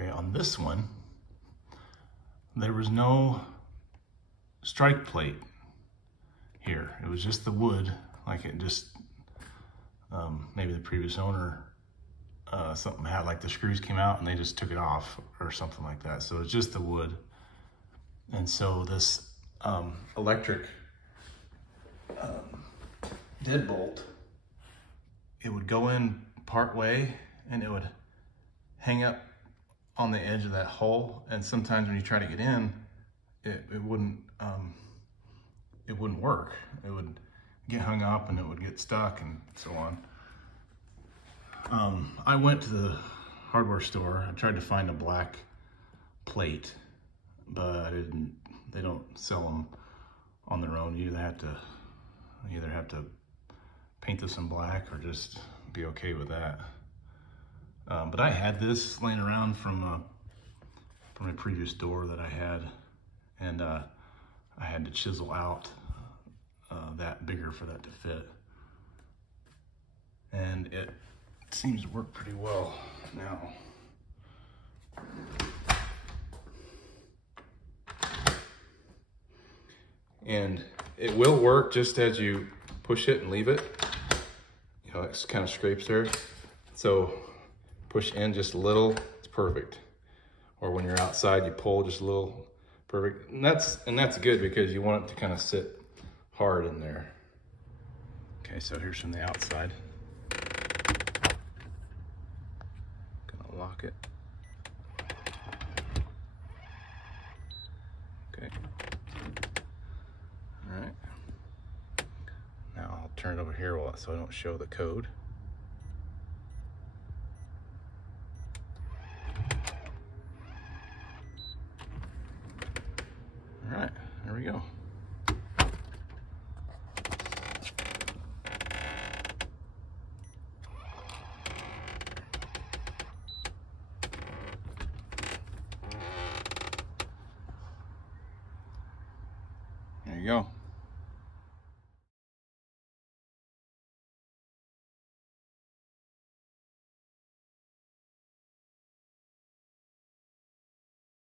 Okay, on this one, there was no strike plate here. It was just the wood, like it just, maybe the previous owner, something had, like the screws came out and they just took it off or something like that. So it's just the wood. And so this electric deadbolt, it would go in part way and it would hang up on the edge of that hole. And sometimes when you try to get in, it wouldn't work. It would get hung up and it would get stuck and so on. I went to the hardware store. I tried to find a black plate, but they don't sell them on their own. You either have to paint this in black or just be okay with that. But I had this laying around from a previous door that I had, and I had to chisel out that bigger for that to fit. And it seems to work pretty well now. And it will work just as you push it and leave it. You know, it kind of scrapes there. So push in just a little, it's perfect. Or when you're outside, you pull just a little, perfect. And that's good because you want it to kind of sit hard in there. Okay, so here's from the outside. Gonna lock it. Okay. All right. Now I'll turn it over here so I don't show the code. All right, there we go. There you go.